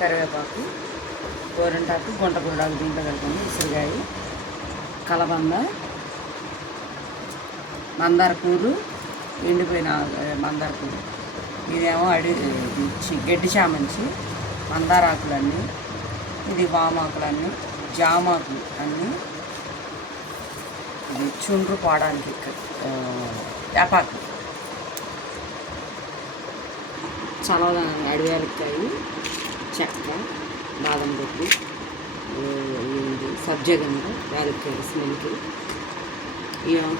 కరివేపాకు, గోరింటాకు, గుంట గురుడాకు దీంట్లో కలుపుకొని ఉసిరికాయ, కలబంద, మందార పూలు, ఎండిపోయిన మందార పూలు, ఇదేమో గడ్డి చామంచి, మందారాకులన్నీ, ఇది వామాకులన్నీ, జామాకులు అన్నీ, ఇది చుండ్రు పోవడానికి వేపాకు, చలవ అడివేలకాయ, చెక్క, బాదం పప్పు, సబ్జగంధ, యాలక్కాయ స్మెల్కి,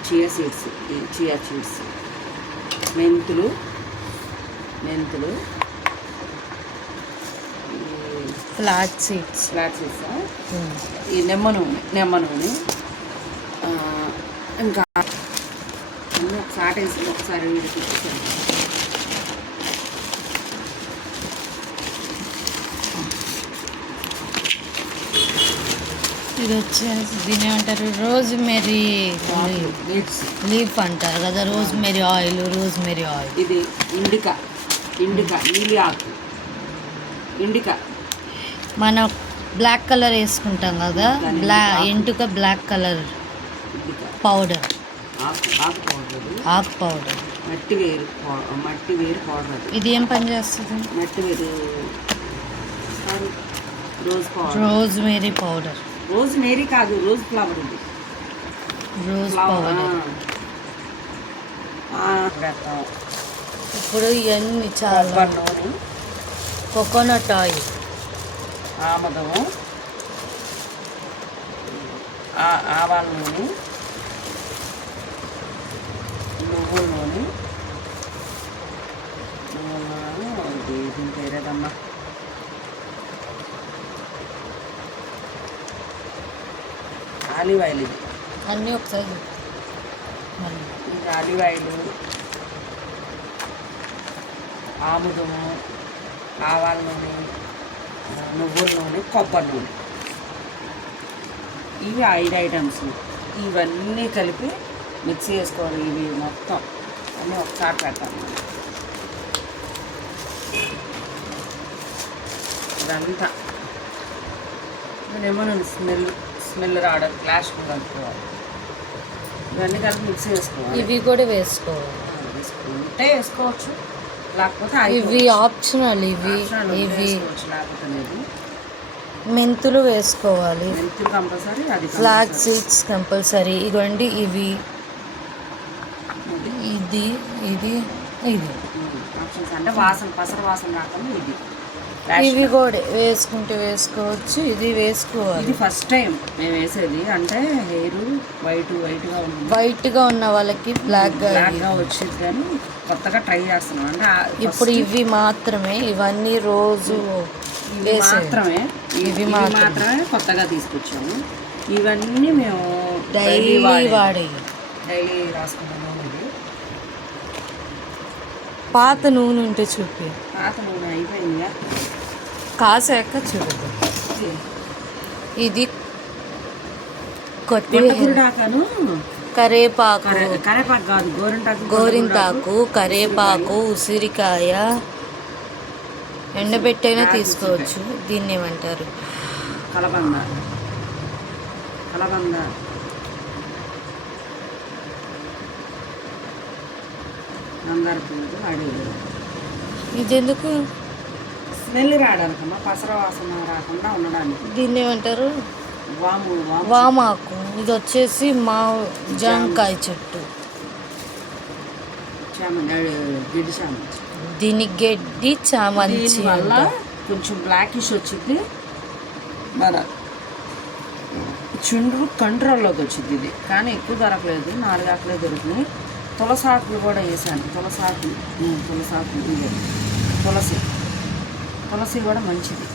చియా సీడ్స్, మెంతులు, ఫ్లాట్ సీడ్స్, ఈ నిమ్మ నూనె, ఇంకా అన్నీ ఒకసారి వీడికి ఇది వచ్చేసి దీని ఏమంటారు, రోజ్మెరీ లీఫ్ అంటారు కదా, రోజ్మెరీ ఆయిల్. ఇది ఇండికా నీలి ఆకు, మనం బ్లాక్ కలర్ వేసుకుంటాం కదా, ఎంటుక బ్లాక్ కలర్ పౌడర్, ఆకు పౌడర్, మట్టి వేరు పౌడర్. ఇది ఏం పని చేస్తుంది? మట్టి వేరు, రోజ్మెరీ పౌడర్. రోజ్మెరీ కాదు, రోజ్ ఫ్లవర్. ఇది రోజ్ పౌడర్. ఇప్పుడు ఇవన్నీ చాలా నూనె, కోకోనట్ ఆయిల్, ఆమదము, ఆవాల నూనె, నువ్వుల నూనె, దీని పేరేదమ్మా, ఆలివ్ ఆయిల్. ఇది అన్నీ ఒకసారి ఇది ఆలివ్ ఆయిల్, ఆముదము, ఆవాల నూనె, నువ్వుల నూనె, కొబ్బరి నూనె, ఇవి 5 ఐటమ్స్. ఇవన్నీ కలిపి మిక్సీ చేసుకోవాలి. ఇవి మొత్తం అన్నీ ఒకసారి పెట్టాలి. ఇదంతా ఇదేమో స్మెల్ రావడం ఫ్లాష్కి కలుపుకోవాలి. ఇవన్నీ కలిపి మిక్సీ వేసుకోవాలి. ఇవి కూడా వేసుకోవాలి, ఉంటే వేసుకోవచ్చు, లేకపోతే ఇవి ఆప్షనల్. ఇవి లేకపోతే లేదు. మెంతులు వేసుకోవాలి, మెంతులు కంపల్సరీ, అది ఫ్లాక్ సీడ్స్ కంపల్సరీ. ఇవ్వండి, ఇవి ఇది ఆప్షన్స్ అంటే పసర వాసన రాకుండా ఇది. ఇవి కూడా వేసుకోవచ్చు. ఇది వేసుకోవాలి. ఇది ఫస్ట్ టైం మేము వేసేది, అంటే హెయిర్ వైట్గా ఉన్న వాళ్ళకి బ్లాక్గా వచ్చింది, కానీ కొత్తగా ట్రై చేస్తున్నాం. అంటే ఇప్పుడు ఇవి మాత్రమే, ఇవన్నీ రోజు ఇవి మాత్రమే కొత్తగా తీసుకొచ్చాము. ఇవన్నీ మేము డైలీ రాసుకున్నాము. పాత నూనె ఉంటే చూపి. పాత నూనె అయిపోయిందిగా, కాసాక చూడదు. ఇది కొత్తిమీరాకును, కరేపాకు కాదు, గోరింటాకు, కరేపాకు, ఉసిరికాయ ఎండబెట్టైనా తీసుకోవచ్చు. దీన్ని ఏమంటారు? కలబంద, మందార పువ్వు, అడవి. ఇది ఎందుకు? స్మెల్ రావడానికమ్మా, పసర వాసన రాకుండా ఉండడానికి. దీన్ని ఏమంటారు? వామాకు. ఇది వచ్చేసి జాంకాయ చెట్టు, గిడ్డి చామంతి. దీని గడ్డి చామంతి వల్ల కొంచెం బ్లాకిష్ వచ్చింది, మన చుండ్రు కంట్రోల్లోకి వచ్చింది. ఇది కానీ ఎక్కువ దొరకలేదు, 4 ఆకులే దొరికినాయి. తులసాకులు కూడా వేసాను. తులసి కూడా మంచిది.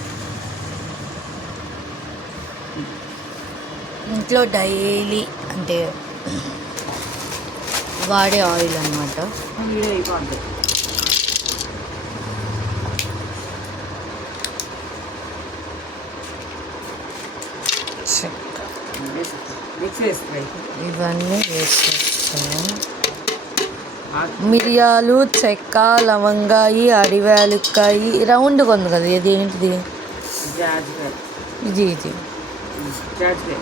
ఇంట్లో డైలీ అంటే వాడే ఆయిల్ అన్నమాట. అయిపోతుంది. ఇవన్నీ వేసేస్తాను. మిరియాలు, చెక్క, లవంగాయి, అడివేలుకాయి. రౌండ్గా ఉంది కదా, ఇది ఏంటిది? జాజికాయ. ఇది జాజికాయ.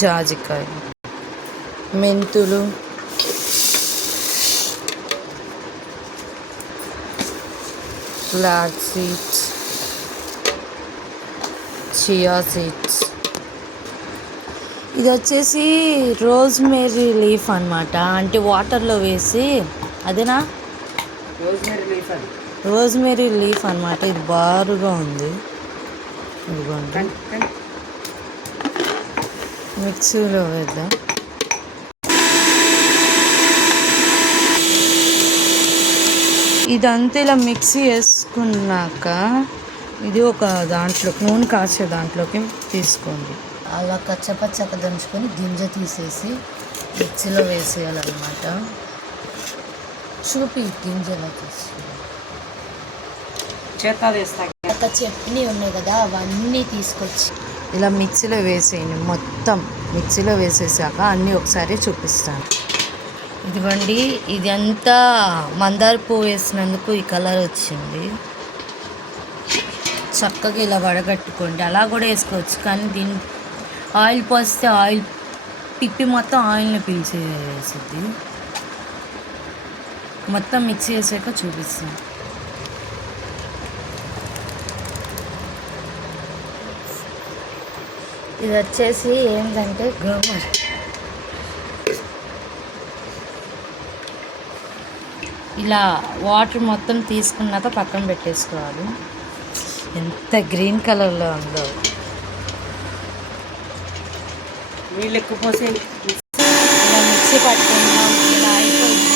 జాజికాయ, మెంతులు, ఫ్లాక్ సీడ్స్, చియా సీడ్స్. ఇది వచ్చేసి రోజ్మేరీ లీఫ్ అన్నమాట. అంటే వాటర్లో వేసి అదేనా రోజ్మేరీ లీఫ్ అది. రోజ్మేరీ లీఫ్ అన్నమాట. ఇది బారుగా ఉంది. ఇదిగోండి, మిక్సీలో వేద్దాం. ఇదంతా ఇలా మిక్సీ వేసుకున్నాక ఇది ఒక దాంట్లో నూనె కాసే దాంట్లోకి తీసుకోండి. అలా కచ్చపచ్చక దంచుకొని గింజ తీసేసి మిక్సీలో వేసేయాలన్నమాట. చూపి గింజ ఎలా తీసి చేత వేస్తా. ఒక చట్నీ ఉన్నాయి కదా, అవన్నీ తీసుకొచ్చి ఇలా మిక్సీలో వేసేయండి. మొత్తం మిక్సీలో వేసేసాక అన్నీ ఒకసారి చూపిస్తాను. ఇదిగోండి, ఇది అంతా మందార పువ్వు వేసినందుకు ఈ కలర్ వచ్చింది. చక్కగా ఇలా వడగట్టుకోండి. అలా కూడా వేసుకోవచ్చు, కానీ దీన్ని ఆయిల్ పోస్తే ఆయిల్ పిప్పి మొత్తం ఆయిల్ని పీల్చేసిద్ది. మొత్తం మిక్సీ వేసాక చూపిస్తాను. ఇది వచ్చేసి ఏంటంటే గ్రోమర్. ఇలా వాటర్ మొత్తం తీసుకున్నాక పక్కన పెట్టేసుకోవాలి. ఎంత గ్రీన్ కలర్లో ఉందో. నీళ్ళు ఎక్కువ పోసి ఇలా మిక్సీ పట్టుకున్నాం. ఇలా అయిపోయింది.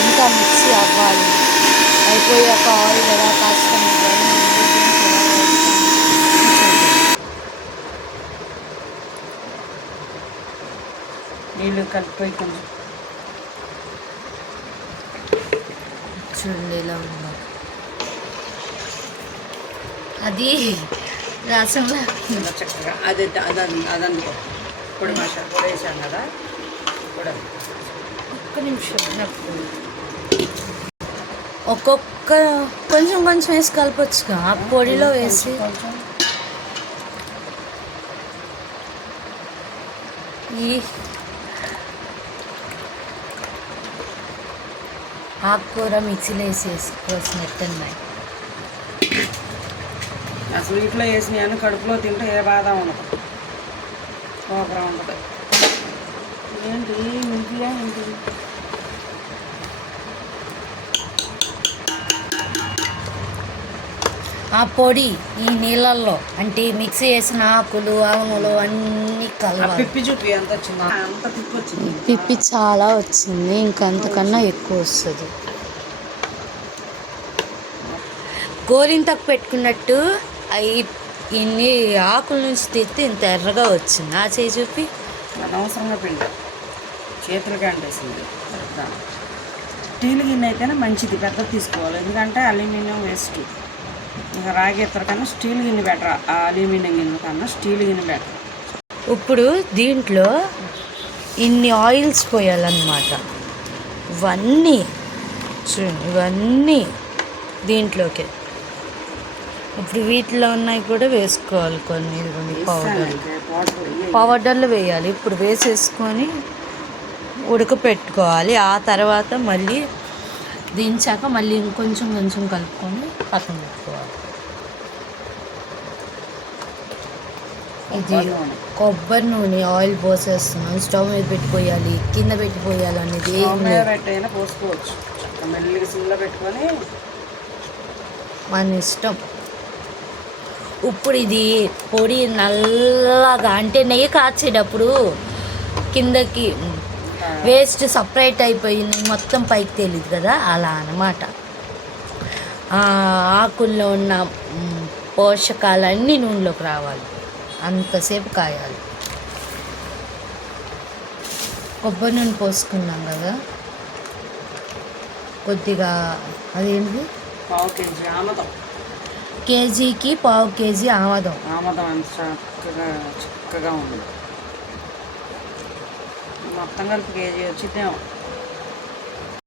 ఇంకా మిక్సీ అవ్వాలి. అయిపోయాక ఆయిల్ ఎలా కాస్తాం, నీళ్ళు కలిపిపోయి కొంచెం చూడండి ఇలా ఉందా. అది రసంలో ఇలా చక్కగా అది అదందుకో పొడి మసాలా పొడి వేసాం కదా. పొడి ఒక్క నిమిషం. ఒక్కొక్క కొంచెం కొంచెం వేసి కలపచ్చుగా. ఆ పొడిలో వేసి కొంచెం ఈ ఆకుకూర మిక్సీలో వేసేసుకోవాల్సినట్టున్నాయి. అసలు ఇంట్లో వేసినాయని కడుపులో తింటే ఏ బాధ ఉండదు, కోపర ఉండదు. ఏంటి ఇంటియా ఏంటి? ఆ పొడి ఈ నీళ్ళల్లో అంటే మిక్సీ వేసిన ఆకులు ఆవులు అన్నీ కలవాలి. పిప్పి చూపి ఎంత వచ్చింది, అంత పిప్పి వచ్చింది. పిప్పి చాలా వచ్చింది, ఇంకంతకన్నా ఎక్కువ వస్తుంది. గోరింతకు పెట్టుకున్నట్టు అవి ఇన్ని ఆకుల నుంచి తీస్తే ఇంత ఎర్రగా వచ్చింది. ఆ చేయి చూపి. అనవసరంగా పిండి చేతులకి అంటేసింది. స్టీల్ గిన్నె అయితేనే మంచిది, పెద్దది తీసుకోవాలి. ఎందుకంటే అల్యూమినియం వేస్ట్. ఇంకా రాగి ఇతర కన్నా స్టీల్ గిన్నె బెటర్. ఆ అల్యూమినియం గిన్నె కన్నా స్టీల్ గిన్నె బెటర్. ఇప్పుడు దీంట్లో ఇన్ని ఆయిల్స్ పోయాలన్నమాట. ఇవన్నీ చూడండి, ఇవన్నీ దీంట్లోకి. ఇప్పుడు వీటిలో ఉన్నాయి కూడా వేసుకోవాలి కొన్ని. పౌడర్లు వేయాలి. ఇప్పుడు వేసేసుకొని ఉడకపెట్టుకోవాలి. ఆ తర్వాత మళ్ళీ దించాక మళ్ళీ ఇంకొంచెం కొంచెం కలుపుకొని పక్కన పెట్టుకోవాలి. ఇది కొబ్బరి నూనె ఆయిల్ పోసేస్తున్నాం. స్టవ్ మీద పెట్టిపోయాలి, కింద పెట్టిపోయాలి అనేది పెట్టైనా పోసుకోవచ్చు. మెల్లిగా సిమ్లో పెట్టుకొని మన ఇష్టం. ఇప్పుడు ఇది పొడి నల్లగా అంటే నెయ్యి కాచేటప్పుడు కిందకి వేస్ట్ సపరేట్ అయిపోయింది, మొత్తం పైకి తెలియదు కదా, అలా అన్నమాట. ఆకుల్లో ఉన్న పోషకాలన్నీ నూనెలోకి రావాలి, అంతసేపు కాయాలి. కొబ్బరి నూనె పోసుకున్నాం కదా, కొద్దిగా అదేంటి పావు కేజీ ఆమదం, కేజీకి పావు కేజీ ఆమదం. ఆమదం ఎంత చక్కగా ఉంది. మొత్తం కలిపి కేజీ వచ్చిద్దేమో.